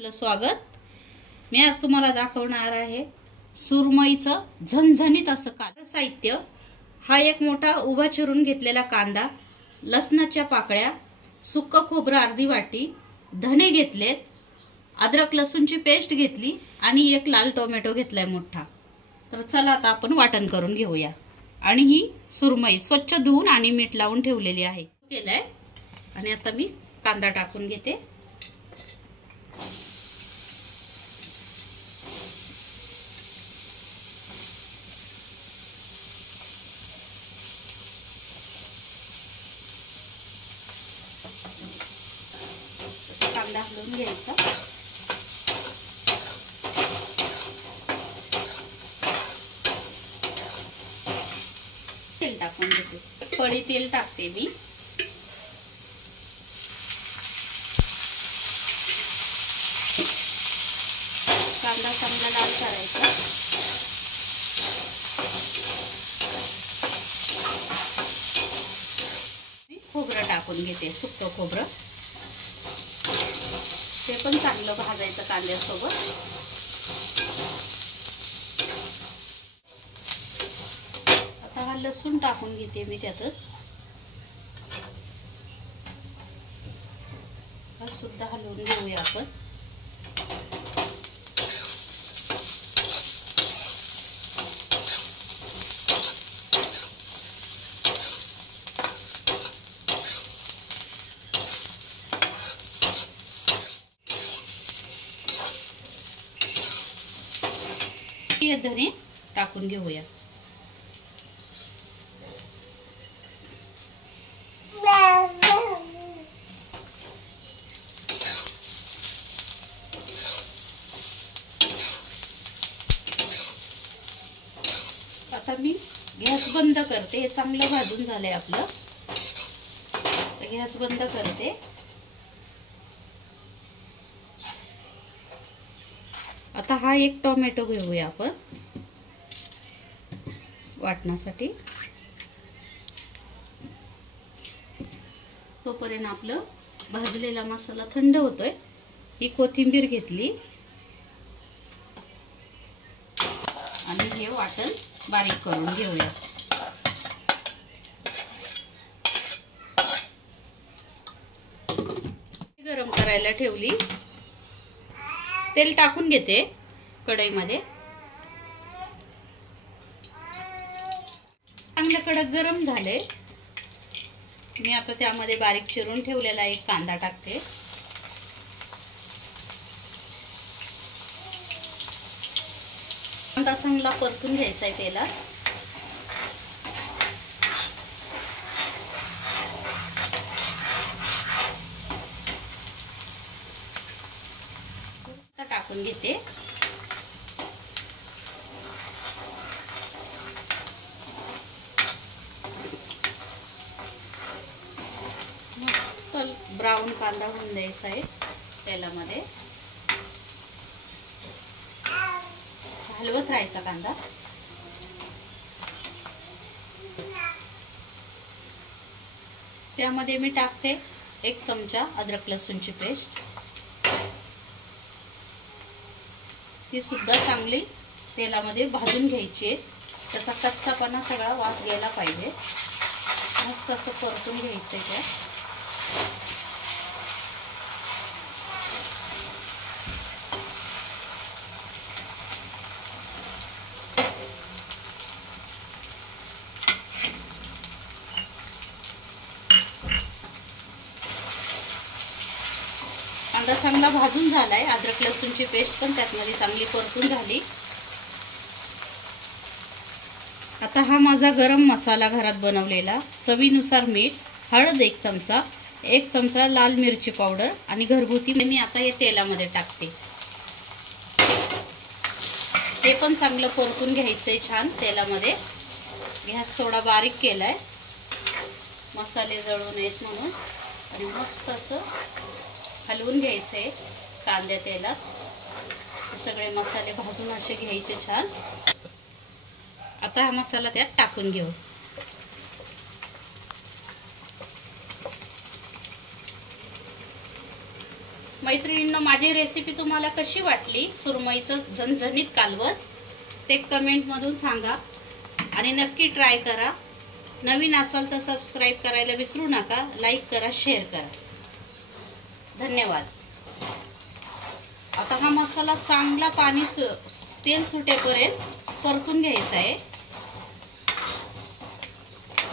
आपलं स्वागत। मी आज तुम्हाला दाखवणार आहे सुरमईचं झणझणीत असं कांदा। साहित्य हा एक मोठा उभा चिरून घेतलेला कांदा, लसणाच्या पाकळ्या, सुक्क खोबरं अर्धी वाटी, धणे घेतलेत, अद्रक लसूणची पेस्ट घेतली आणि एक लाल टोमॅटो घेतलाय मोठा। तर चला आता आपण वाटण करून घेऊया। आणि ही सुरमई स्वच्छ धुवून आणि मीठ लावून ठेवलेली आहे केलंय। आणि आता मी कांदा टाकून घेते। कांदा हलवून घ्यायचा। तेल टाकून घेते, पळी तेल टाकते मी। कांदा चांगला लाल करायचा। खोबरं टाकून घेते, सुक्क खोबरं, ते पण चांगलं भाजायचं कांद्यासोबत। आता हा लसूण टाकून घेते मी त्यातच, हा सुद्धा हलवून घेऊया आपण। हे धणे टाकून घेऊया। आता मी गॅस बंद करते। हे चांगलं भाजून झालंय आपलं, तर गॅस बंद करते। आता हा एक टोमॅटो घेऊया आपण वाटण्यासाठी। तोपर्यंत आपलं भाजलेला मसाला थंड होतोय। ही कोथिंबीर घेतली आणि हे वाटण बारीक करून घेऊया। गरम करायला ठेवली, तेल टाकून घेते कढईमध्ये। चांगलं कडक गरम झाले। मी आता त्यामध्ये बारीक चिरून ठेवलेला एक कांदा टाकते। कांदा चांगला परतून घ्यायचा आहे तेलात। टाकून घेते। मस्त ब्राऊन कांदा होऊन द्यायचा आहे तेलामध्ये। हलवत राहायचा कांदा। त्यामध्ये मी टाकते 1 चमचा अद्रक लसूणची पेस्ट। ती सुद्धा चांगली तेलामध्ये भाजून घ्यायची आहे। त्याचा कच्चापणा सगळा वास गेला पाहिजे। मस्त असं परतून घ्यायचं आहे त्या। कांदा चांगला भाजून झालाय। अद्रक लसूणची पेस्ट पण त्यातमध्ये चांगली परतून झाली। आता हा माझा गरम मसाला घरात बनवलेला, चवीनुसार मीठ, हळद 1 चमचा, 1 चमचा लाल मिरची पावडर आणि घरगुती मी आता हे तेलामध्ये टाकते। हे पण चांगलं परतून घ्यायचंय छान तेलामध्ये। गॅस थोडा बारीक केलाय मसाले जळू नयेत म्हणून। आणि मस्त असं हलवून घ्यायचंय कांद्या तेलात। सगळे मसाले भाजून असे घ्यायचे छान। आता हा मसाला त्यात टाकून घेऊ। मैत्रिणींनो, माझी रेसिपी तुम्हाला कशी वाटली, सुरमईचं झणझणीत कालवण, ते कमेंटमधून सांगा आणि नक्की ट्राय करा. नवीन असाल तर सबस्क्राईब करायला विसरू नका. लाईक करा, शेअर करा. धन्यवाद. आता हा मसाला चांगला तेल सुटेपर्यंत परतून घ्यायचा आहे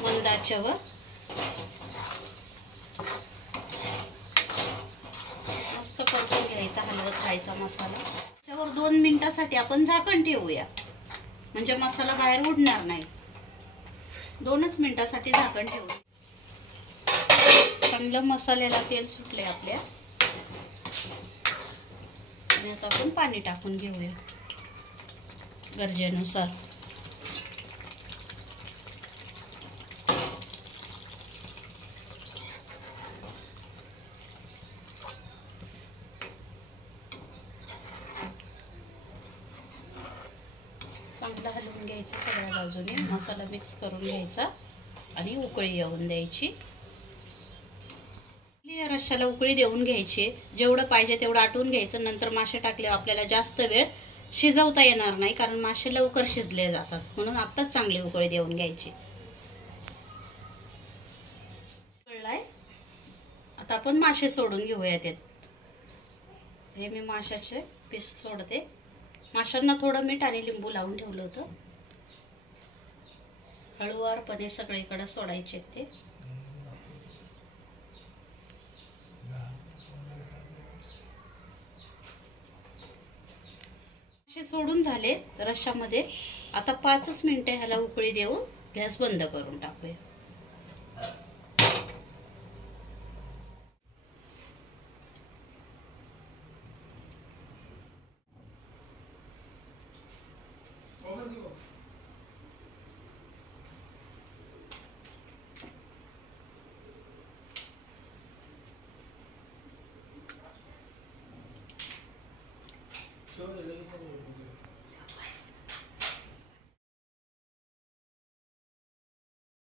मंद आचेवर. मस्त परतून घ्यायचा, हलवत राहायचा मसाला. त्याच्यावर 2 मिनिटासाठी आपण झाकण ठेवूया, म्हणजे मसाला बाहेर उडणार नाही. 2च मिनिटासाठी झाकण ठेवू. चांगलं मसाल्याला तेल सुटले आपल्या. आणि आता आपण पाणी टाकून घेऊया गरजेनुसार. चांगलं हलवून घ्यायचं सगळ्या बाजूने, मसाला मिक्स करून घ्यायचा आणि उकळी येऊन द्यायची. या रश्श्याला उकळी देऊन घ्यायची. जेवढं पाहिजे तेवढं आटवून घ्यायचं. नंतर मासे टाकल्यावर आपल्याला जास्त वेळ शिजवता येणार नाही, कारण मासे लवकर शिजले जातात. म्हणून आत्ताच चांगली उकळी देऊन घ्यायची. उकळलाय, आता आपण मासे सोडून घेऊयात. हे मी माशाचे पीस सोडते. माशांना थोडं मीठ आणि लिंबू लावून ठेवलं होतं. हळूवारपणे सगळीकडे सोडायचे ते. मासे सोडून झाले रश्श्यामध्ये. आता 5च मिनिटे ह्याला उकळी देऊन गॅस बंद करून टाकूया.